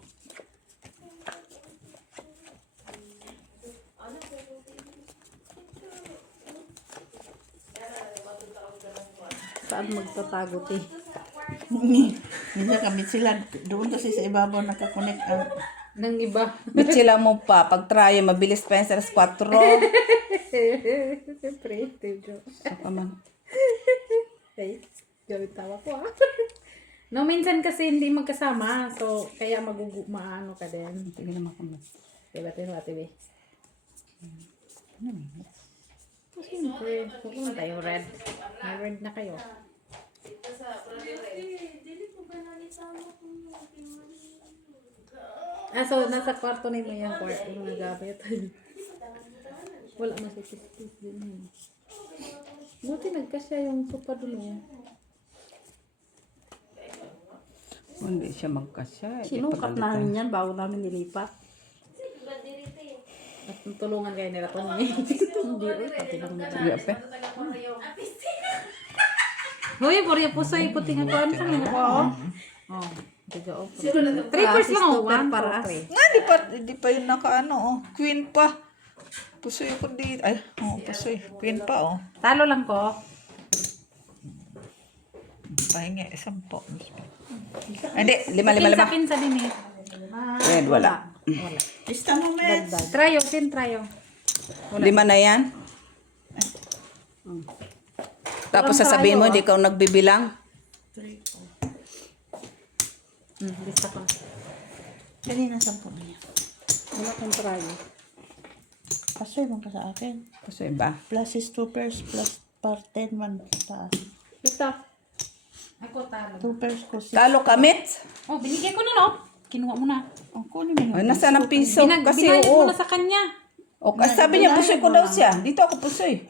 Saan magtatago, te? Minsan kami sila, doon kasi sa ibabaw nakakonect ang Nang iba. Bitsila mo pa. Pag try, mabilis pa yan sa 4. Siyempre, ito. Saka man. Ay, gawin tawa ko ah. No, minsan kasi hindi magkasama. So, kaya maano ka din. Tingnan naman kami. Diba, tiba. Siyempre, huwag tayo red. May red na kayo. Ah, so, nasa kwarto na mo yung kwarto ng nagabit. Wala masipis-pis din yun. Buti nagkasya yung sopa dun eh. Hindi siya magkasya. Sinukat namin yan bago namin nilipat. At tulungan kayo nila kung hindi pati lang nila. Hindi, ape. Hoy, puri pusoy puti nga kuan sa mga ko. Oh, tiga o. 3 first lang oh, 1 para 3. Nga, di pa yun nakaano, oh. Queen pa. Pusoy ko dito. Ay, pusoy. Queen pa, oh. Talo lang ko. Pahingi, 10. Hindi, 5. Pinsa din eh. Red, wala. Wala. Lista mo, Mets. Trayo, trayo. 5 na yan. Tapos sasabihin mo, hindi ka nagbibilang. Lista ko. Kanina 10 na yan. Wala kong try. Pasoy mo ka sa akin. Pusoy ba? Plus is 2 pairs plus par 10 man sa taas. Ito. Ako talo. 2 pairs ko 6. Talo kamit. Oh, binigay ko na no. Kinuha mo na. Oh, kunin mo Ay, na. nasaan ang piso? Kasi, Binayad mo oo. na sa kanya. O, sabi niya, pusoy ko daw siya. Dito ako pusoy.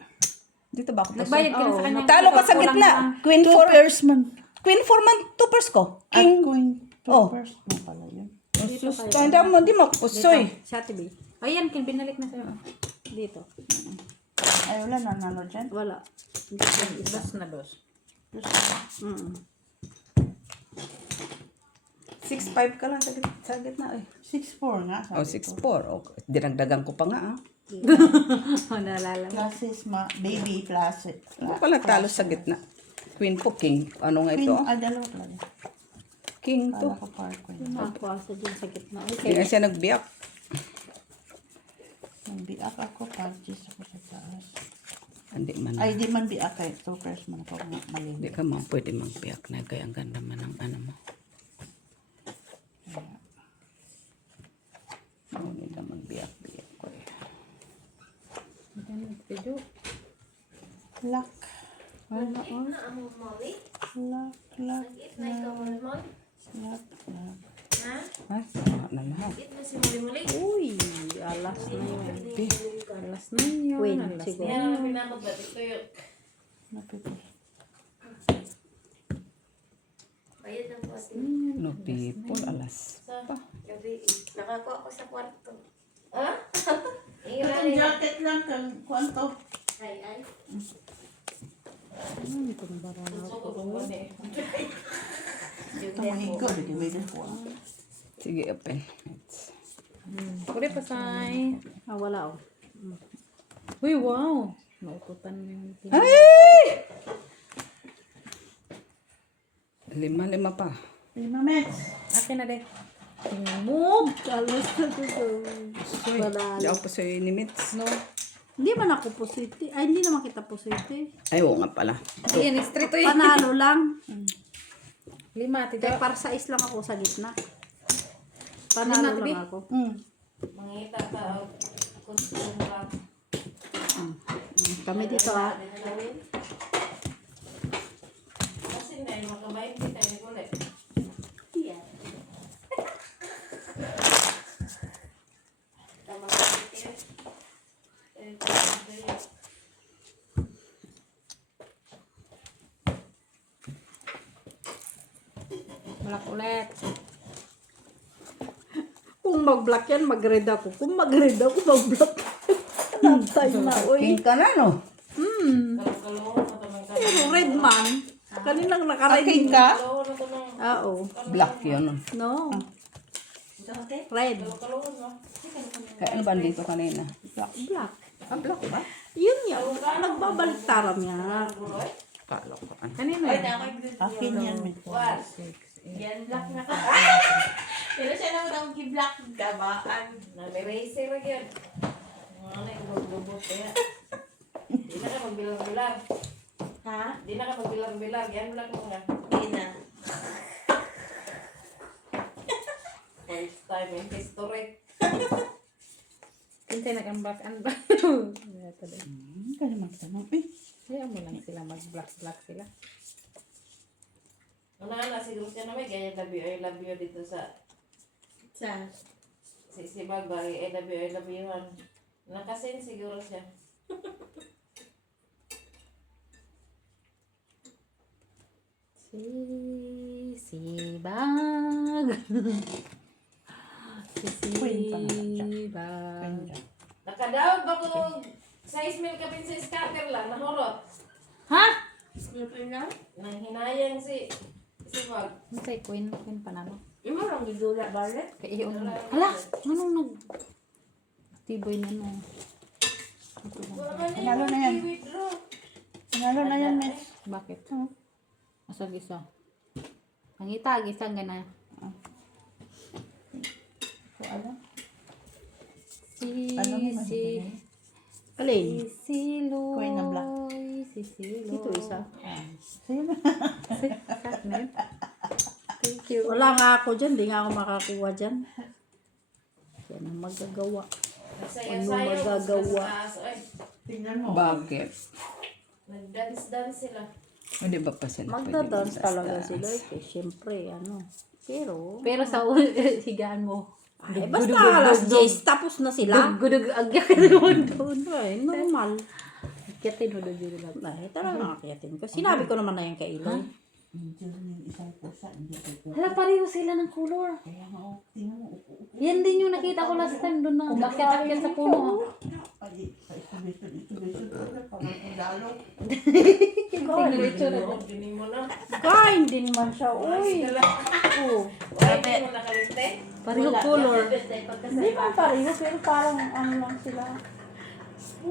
Dito ba ako pusoy? Nagbayad ka na sa kanya. Talo ka sa Kulang gitna. na. Queen 2 4. pairs man. Queen 4 man, 2 pairs ko. At King. queen 2 Oh. pairs mo pala yun. Sus, tanda mo, di mo ako pusoy. Sa TV. Ayan, binalik na sa'yo. Dito. Ay, wala na nalo dyan. Wala. Dos na dos. Mm. 6'5 ka lang sa gitna. 6'4 nga. Oh, 6'4. Oh, dinagdagan ko pa nga. Ah. Oh, naalala mo. Classes baby class. Ano pala talo sa gitna? Queen po, king. Ano nga ito? Queen, dalawa pala. King to. Kala ko par queen. Nakakuasa dyan sa gitna. Hindi nga siya nagbiyak. Nang biak ako, parties ako sa taas. Hindi man. Ay, di man biak kay 2 pairs man ako mali. Hindi ka man pwede magbiyak na. Kaya ang ganda man ang ano mo. Hindi ka magbiyak-biyak ko eh. Video. Luck. Wala all. Luck. Ay, sama na lahat. Uy, alas na yun. Alas na yun. Queen, Alas siguro. Napito. Bayad ng kuwate. No people, alas. Pa. Gabi, nakakuha ko sa kwarto. Ha? Itong jacket lang kang kwanto. Ay. Tamahin ko, bigyan mo yung kuha. Sige, open. Pwede pa say. Ah, wala oh. Uy, wow. Naututan mo yung tingin. Ay! 5 pa. 5 minutes. Akin na din. Tingnan mo. Alas na to. Wala. Di ako pa sa'yo inimits. No. Hindi man ako pusiti. Ay, hindi naman kita pusiti. Ay, oo nga pala. Ayan, straight to yun. Panalo lang. 5, Kaya tita. para sa is lang ako sa gitna. Panalo Lima, lang ako. Mangita ka. Kung ka. Kami dito ah. Kasi na, makabayin kita ni Kulit. Yeah. Tama ka dito. Malak ulit. Kung mag-block yan, mag-red ako. Kung mag-red ako, mag-block. Anong time na, uy. King ka na, no? Kalong-kalong na tamang ka. Pero red man. Kaninang naka-red. King ka? Kalong na tamang. Oo. Black yun. No? No. Red. Kalong na. Kaya ano ba dito kanina? Black. Ah, black ba? Yun yan. Nagbabalik-taram niya. Kala ko. Kanino Ay, yun? Akin yan, may kuha. Yan, black na ka. Pero siya naman ang gi-black gabaan. Nami-racer na yun. Mga na yung lubot kaya. Di na ka magbilang-bilang. Ha? Di na ka magbilang-bilang. Yan lang mo nga. Hindi na. First time in history. Hintay na kang black and black. Ito din. Kaya magtanong. Eh, Kaya mo lang sila mag-black sila. Una na, siguro siya naman. Kaya I love you dito sa Sa si Bagay. I love you. Nakasin siguro siya. Sibag. Sibag. Nakadaog ba ko 6 mil kapin sa scatter lang. Nahurot. Ha? Nang hinayang si Bag. Masay queen pa naman. imo lang gidula balet. Kaya yun. Hala! Anong nag... Tiboy na no. Panalo na yan. Panalo na yan, miss. Bakit? Asag isa. Ang itag, isang gana. So, ano? Si... Ano naman? Alin? Siloy. Coin na black. Si Siloy. Dito isa. Sino? Saknet. Thank you. Wala nga ako dyan. Di nga ako makakuha dyan. Yan ang magagawa. Sayo-sayo. magagawa? Tingnan mo. Bakit? Nag-dance-dance sila. Hindi ba pa sila Magdadance pwede talaga mag-dance? sila. Eh, siyempre, ano. Pero sa higaan mo. Ay, basta alas 10, tapos na sila. Gudug agya ka naman doon. Ay, normal. Kiyatin mo doon lang. Ay, talagang akiyatin ko. Sinabi ko naman na yan kay Iloy. Hindi yung isang pusa. Hindi ko. Hala, pareho sila ng color. Kaya nga, oh, tingnan mo. Yan din yung nakita ko last time doon na bakit sa puno. Ay, ito. Parang lalo. Hindi mo na. Kain din man siya. Uy. Oh. Why hindi mo nakalite? Pareho color. Hindi man pareho, pero parang ano lang sila.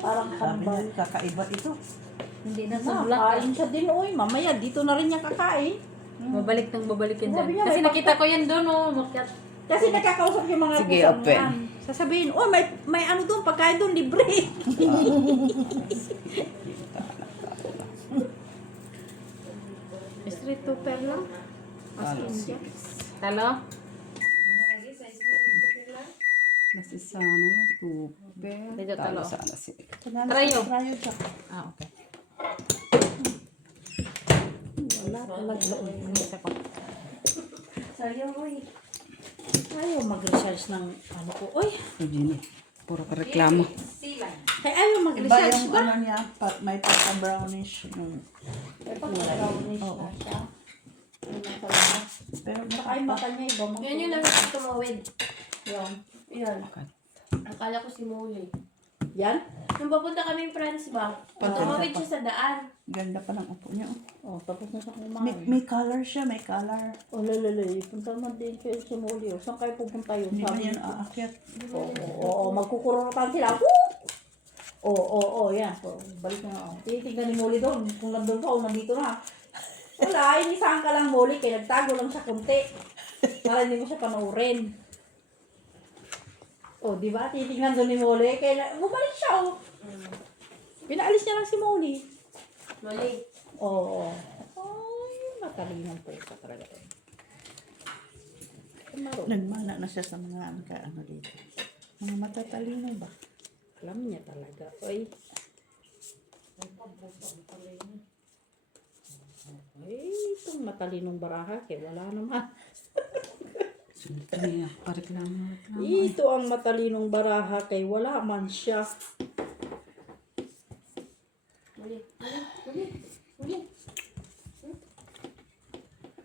Parang Sabi kambal. niya, kakaiba ito. Hindi na sa black. Kain siya din. Uy, mamaya dito na rin niya kakain. Mabalik nang babalik yan Sabi dyan. niya, Kasi may nakita ko yan doon, oh. Makyat. Kasi nakakausap yung mga Sige, pusang open. yan. Sasabihin, oh, may ano doon, pagkain doon, libre. Street to per lang. Alas As in, 6. Talo? Lagi sa isla. Kasi sana yun. Cooper. Medyo Talo talo. sana si... Trayo. Trayo siya. Ah, okay. Wala talaga. Isa ko. Sayo mo eh. Ayaw mag-research ng ano ko. Uy, O, Gini. Puro ka reklamo. Sila. kaya ayaw Iba mag-research yung ba? ano niya, may pagka-brownish. Yung Brownish Oo. na siya. Yun ang salamat. Pero Saka yung mata niya iba. Yun yung nakita tumawid. Yun. Yan. Akala ko si Molly. Yan? Nung papunta kami France ba? Tumawid siya sa daan. ganda pa ng upo niya. Oh, tapos na siya May, kumain. may color siya, may color. Oh, lalala. Punta naman din kayo sa Muli. Saan kayo pupunta yun? Hindi ba Sabi yan ko. aakyat? Oo, magkukururutan sila. Woo! Oo, yan. So, balik na ako. Titignan ni Muli doon. Kung nandun ka o nandito na. Wala, inisahan ka lang Muli. Kaya nagtago lang siya kunti. Para hindi mo siya panoorin. O, di ba? Titignan doon ni Muli. Kaya bumalik siya, oh. Pinaalis niya lang si Muli. Molly. Oo. Ay, matalinang pusa talaga. Nagmana na siya sa mga ano dito. Mga matatalino ba? Alam niya talaga. Ay. Ay, itong matalinong baraha. Kaya wala naman. Kaya, pareklamo. Ito ang matalinong baraha. Kaya wala man siya. Molly.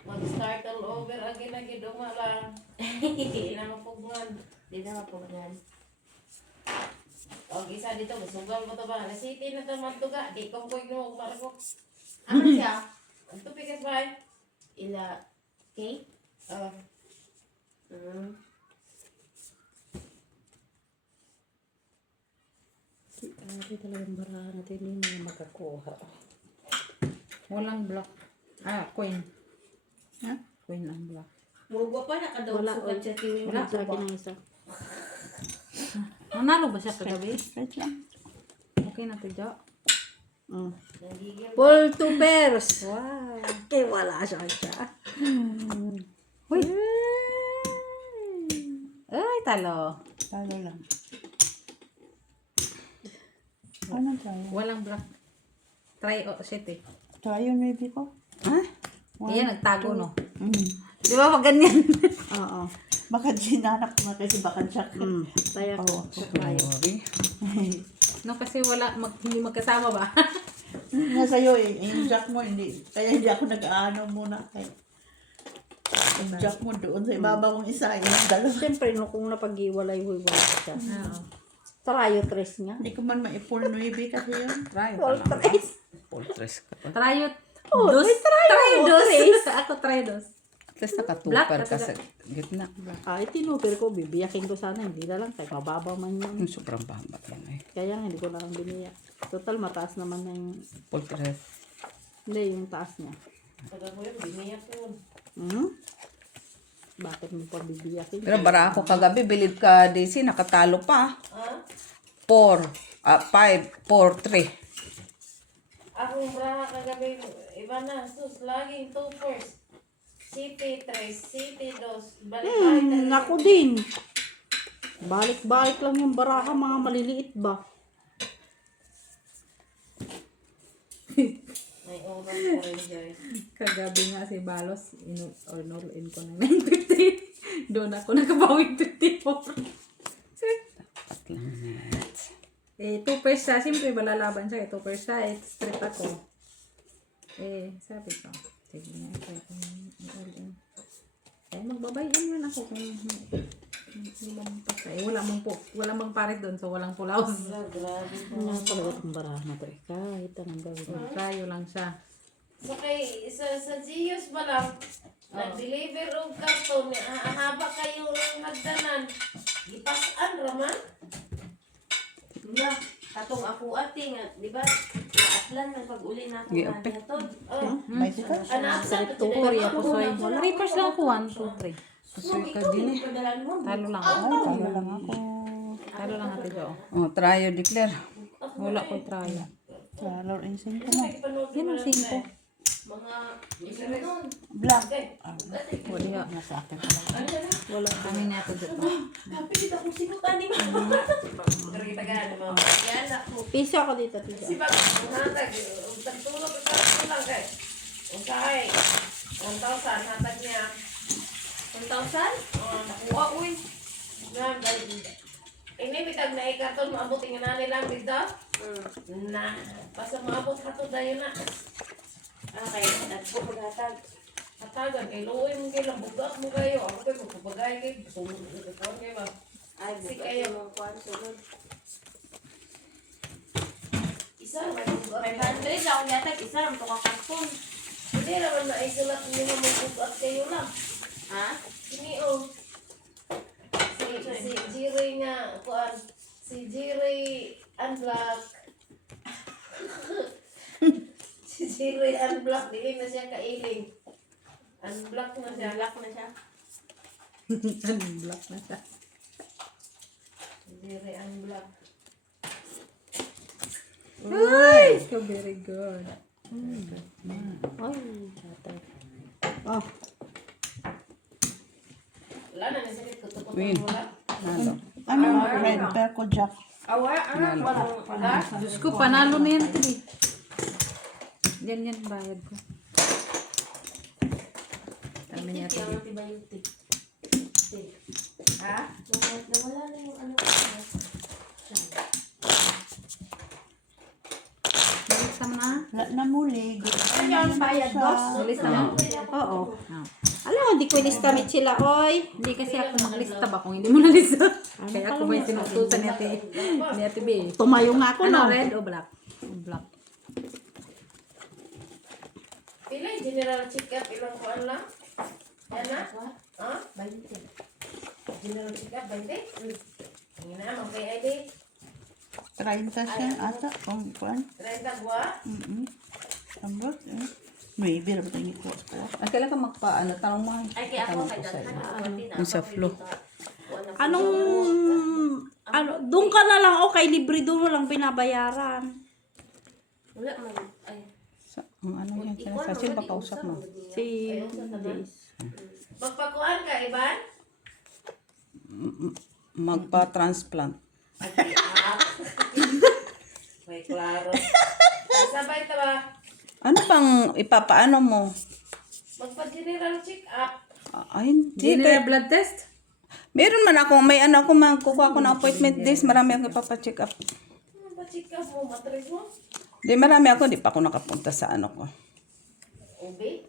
Mag-start all over again again lang. Hindi na mapugnan. Di na mapugnan. O, isa dito, masugal mo ito ba? Nasiti na ito magtuga. Di ko ko inuog marako. Ano siya? Ang tupikas ba eh? Ila. Okay? Oh. Ari talagang baraha natin. Hindi mo makakuha. Walang block. Queen. Ha? Queen ang block. Mugwa pa nakadaw Wala, sukat siya tiwing Wala sa akin ang isa. Nanalo ba siya kagabi? Right lang. Okay na to, Jo. Nagigil. Full two pairs. Wow. Kaya wala siya. Uy! Ay, talo. Talo lang. Ano tayo? Walang block. Try city. Tayo maybe ko? Ha? Iyan, nagtago, no? Di ba pag ganyan? Oo. Baka ginanap ko nga kasi baka jack. Kaya ko. Sorry. No, kasi hindi magkasama ba? Nga sa'yo eh. Yung jack mo hindi. Kaya hindi ako nag-ano muna. Yung jack mo doon sa ibabaw kong isa. Yung dalawa. Siyempre, no, kung napag-iwalay-wala siya. Oo. Tryo tres niya. Hindi ko man maipul nuibi kasi yun. Try Full pa lang. tres. Poltres ka pa. Try Oh, dos. may try dos. Ako try dos. At least Black nakatupar at ka sa gitna. Ay, tinupir ko. Bibiyakin ko sana. Hindi na lang. Kaya mababa man yun. Yung sobrang babat lang eh. Kaya nga, hindi ko na lang biniyak. Total, mataas naman na yung... Poltres. Hindi, yung taas niya. Taga ko yun, biniyak yun. Bakit mo pa bibiyakin? Pero bara ako kagabi, bilib ka, Daisy, nakatalo pa. Ha? 5, 4, 3. Akong braha kagabi, iba na, sus, laging 2 first. City 3, City 2, balik-balik. Naku din. Balik-balik lang yung baraha, mga maliliit ba? May oras ko rin, guys. Kagabi nga si Balos, in ko ng 950. Doon ako nakabawing 54. At lang net. Eh, 2 pairs siya. Siyempre, malalaban siya. 2 pairs siya. Eh, straight ako. Eh, sabi ko, sige nga, try ko all in. Eh, magbabayan yun ako kung limang pa. Eh, wala mong pares doon, so walang pulaos. Grabe po. Ano talaga itong baraha na to eh. Kahit anong gawin. Tayo lang siya. So kay sa Gios ba lang, nag-deliver og karton, haba kayo nagdanan. Gipasan raman. Nga, katong ako ate nga, di ba? Atlan ng pag-uli na ako Yeah, na natod. Oh. May sika? Anasa to Tutor ako so eh. Wala repairs lang ako. 1, 2, 3. Susoy ka din eh. Talo lang Ay, ako. talo lang ako. Talo lang ate Jo. Oh, try or declare. Wala ko try. Talo rin singko mo. Yan ang 5. Mga isunod. Black. Wala nga sa akin. Wala kami niya ito dito. Kapit kita kung sikutan ni mo. Pero kita gana mga yan ako. Piso ako dito, tita. Si bag hatag tagtulog ka lang kay. Unsay? 1,000 hatag niya. 1,000? Nakuha uy. Nga dahil ini bitag na ikaton maabot nga nani lang dito. Na basta maabot ka to dayon na. Okay, at ko paghatag. Katagan, kay luoy mo kayo lang, bugat mo kayo. Ako kayo, magpapagay kayo. Sunod ko kayo ba? Ay, Si bukas kayo. yung kuwan, sunod. Isa, may 500 lang yata, isa lang ito kakakon. Hindi naman na isulat niyo na magbugat kayo lang. Ha? Ini si Jiray nga, kuan, si Jiray Unblock. Si Jiray Unblock, dili na siya kailing. Unblock na siya. Black na siya. Unblock na siya. Si Jiray Unblock. Uy! So very good. Ay, tatay. Oh, Wala na, nasakit ko. Tukot Win. mo wala. Ano? Ano red perko jack? Diyos ko, panalo na yan. Tili. Yan, bayad ko. Kami niya Titi, ang tili. antibiotic. Ha? Nawala na yung ano. Bilis naman na. Wala na muli. ano yan, bayad, boss? Bilis naman. Oo. Alam mo, hindi ko inistamit sila, oy. Hindi kasi ako maglista ba kung hindi mo nalista. Kaya ako ba yung sinutusan ni Ate B. Tumayo nga ako, Ano, no? red o black? Black. Pila yung general check-up, ilang kuan lang? Yan na? Ha? 20. General check-up, 20? Hindi na, okay, ID. 30 siya ata. Kung kuan. 30 buwa? Ambot. Maybe na ba tayo ko? Ay, kailan ka magpaano? Tanong mo. Ay, kaya ako Tanong kay ko sa'yo. Daghan. Yung sa flu. Ano, doon ka na lang, okay, libre doon mo lang binabayaran. Wala man. Ay. Ang ano yan? Sa sino ba kausap mo? Si Liz. Magpakuan ka, Iban? Magpa-transplant. May klaro. Sabay ta ba? Ano bang ipapaano mo? Magpa-general check-up. Ay, hindi. General blood test? Meron man ako, may ano ako, kukuha ako ng appointment days. Marami akong ipapacheck up. Ano ba check-up mo? Matres mo? Di, marami ako. Di pa ako nakapunta sa ano ko. Ube?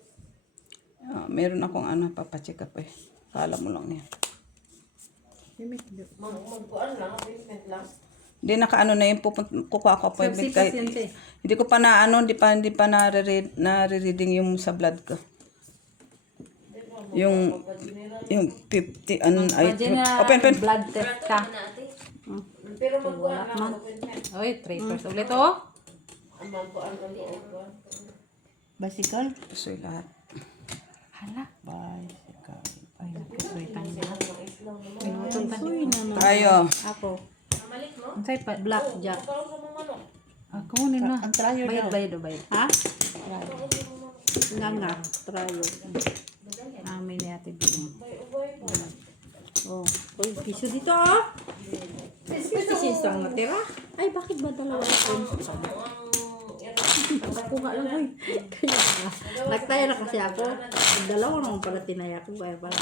Meron akong ano, papacheck up eh. Kala mo lang niya. Magkuan lang, appointment lang. Di, nakaano na yung kukuha ako appointment. Subsipas Kahit, yan siya. hindi ko pa na ano, hindi pa nare-reading yung sa blood ko. Yung 50, General open. blood test ka. Pero magkuan lang, appointment. Oy, 3 first. Ulit oh. Ang magkuan lang doon. Bicycle? So, lahat. Bicycle. Ay, Tayo. tayo. Ako. Mamalit mo? Ang say pa. Black Jack. Parang sa mga manok. Ako nino na. Ang trayo daw. Bayad. Ha? Nga. Trayo. Amin ni Ate B. Oh. Uy, piso dito, oh. 56 lang natira. Ay, bakit ba dalawa na po? Nakuha lang, uy. Kaya nagtaya na kasi ako. Dalawa naman pala tinaya ko. Kaya pala.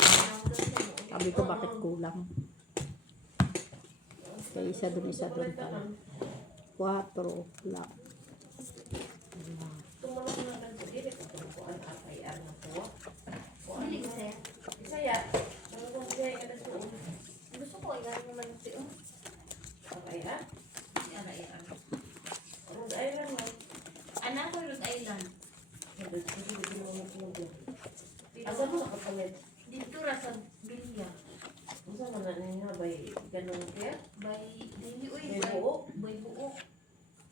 Sabi ko, bakit kulang? Kaya isa dun pala. 4 lang. Saya. Gusto ko, ilan naman siya. Kaya? Rhode Island mo. Anak ko, Rhode Island. Asa mo nakapalit? Dito ra sa Bilya. Asa mo na niya ba ganun kaya? Bay, dili, uy, May buok? Bay buok.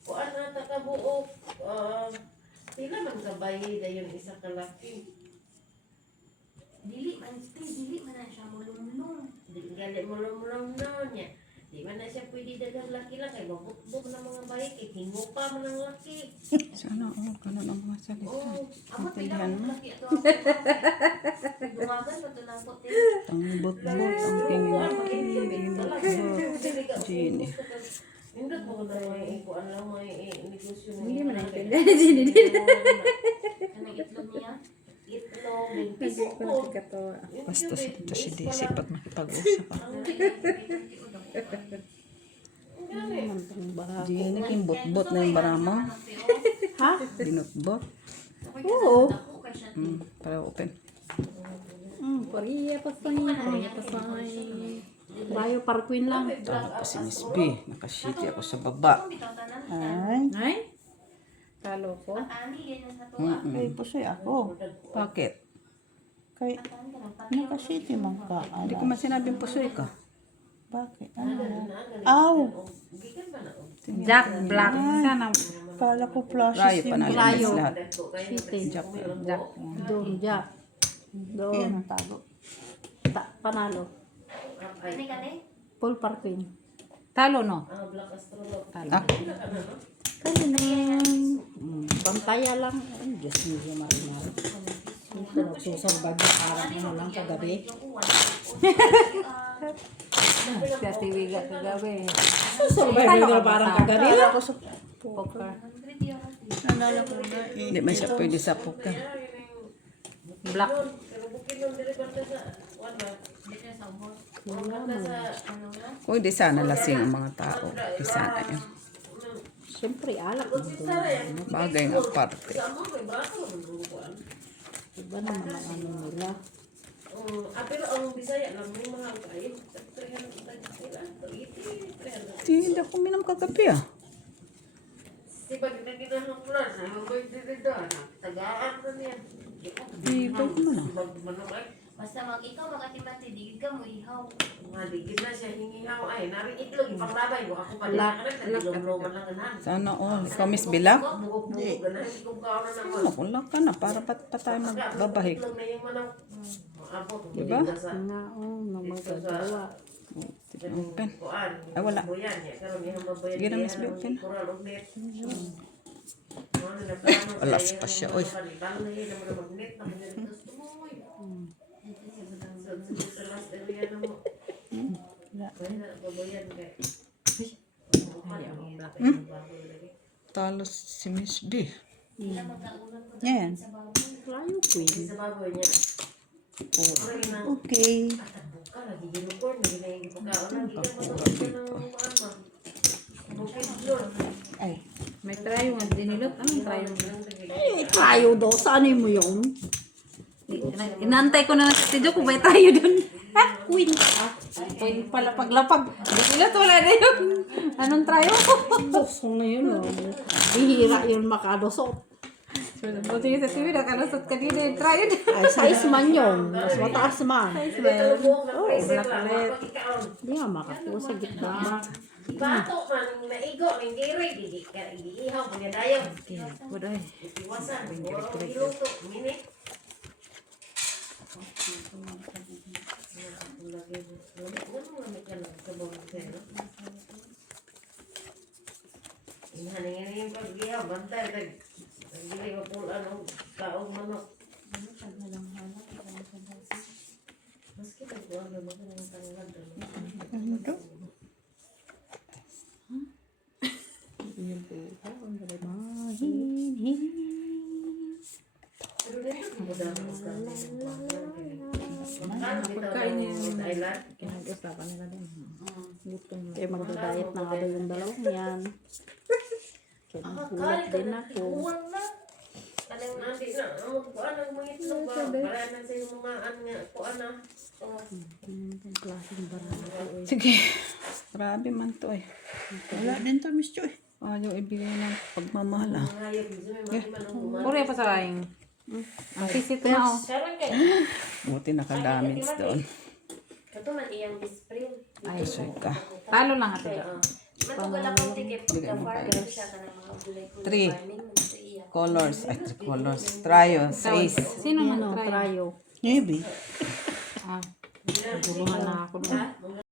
Kuan na takabuok. Pila man kabay da yung isa ka laki. Dili man na siya mulumlum. Di gali mo lang niya. Di man na siya pwede dagang laki lang. Kaya mabukbuk na mga bayi. Kikingo pa man ang laki. Sana, ganun ang mga salita. Oh, ako pila Intindihan mo? ang laki ito. Dumagan pa ito ng puti. Ang bot-bot, ang tingin. Gini. Nindot mo na may ikuan lang may negosyo na Hindi yun. mo naintindihan. Anong itlog niya? Itlog, yung piso ko. Basta sa si Daisy pag nakipag-usap ako. Gini, yung bot-bot na yung barama. Ha? Binot-bot. Oo. Para open. Korea pasay. Korea pasay. Bayo Parkwin lang. Talo pa si Miss B. Nakashiti ako sa baba. Ay, Ay? Talo ko? kay pusoy ako. Bakit? Kay, nakasiti man ka. Hindi ko man sinabing pusoy ka. Bakit? Aw! Jack Black. Sana. Kala ko flashes Rayo yung panalo Rayo. Miss lahat. City. Jack. Jack. Doon, Jack. Doon. tago. Panalo. Paul Parkwin. Talo, no? Ah, Kasi na pantaya lang. Ay, Diyos mo, marimar. Susabag na parang lang kagabi. Siya tiwiga kagabi. Susabag na parang kagabi. Kala ko sa Poker. nalala ko na eh. hindi man siya pwede sa poker. Black. Kung hindi sana lasing ang mga tao. Di sana yun. Siyempre, alak mo doon. Bagay nga parte. Iba naman ang ano nila. Pero ang Bisaya lang may mga kayo. Hindi ako minam kagabi ah. Si pag naginahang plan, ay mabay din doon. Tagaan na niya. Di ba naman ah. Basta ikaw makatibati, digid ka mo ihaw. Maligid na siya, hingihaw. Ay, naring itlog, ipanglabay mo. Ako pala ka rin, nagilong-longan lang ganahan. Sana all. Ikaw Miss Bilak? Bugog-bugog ganahan, ikaw ka na naman. Ano, kung lang ka na. Para pa tayo magbabahik. Itlog na yung manang. Abot, Diba? Nga, na magagawa. Open. Kuan, Ay, wala. baboyan niya. Karoon niya ang baboyan Sige na, niya, Miss B, open. kural uglit. Alas pa siya, oy. Talo si Miss B. Yan. Rayo Queen. Okay. Ay. May trayo nga dinilot. Anong trayo? Ay, tayo daw. Saan mo yun? Inantay ko na si Jo kung may tayo dun. Queen. Queen pala paglapag. Dinilot wala na yun. Anong trayo? Gusto na yun. Bihira yun makadosot. Buti sa TV nakalusot ka din yung trayo. Ay, size man yun. Mas mataas man. Hindi nga makakuha sa gitna. Bato man, naigo, ng giri, iihaw, punya dayaw. Buday. Iwasan, iluto, minit. Inhanin yung pag-ihaw, bantay, hindi ko po ano, taong manok. Maski pag-ihaw, naman ko ng tanglad. Ano to? Pagkain niya yung Thailand. kinag-usapan nila din. Kaya magdadayat na nga daw yung dalawang yan. Kaya nagulat din ako. Kanang nandi na, kuan ang mga itlog ba? Para na sa yung mga nga, kuan na. Ang klaseng barang. Sige. Grabe man to eh. Wala din to, Miss Joy. Ayaw ibigay ng pagmamahal ah. Hayop, gusto may man ang umay. Korea pa sa laing. Ang sisit na ako. Karon kay Buti nakadamage doon. kato man iyang disprint. Ay, Pusoy ka. talo lang ate Jo. Matugal akong ticket Bigay pagka mo farm tayo. siya ka ng mga gulay ko. 3 colors. Ay, 3 colors. Trio. 6. Sino man Ano, trayo? trayo. Maybe. Ah. Naguluhan na ako.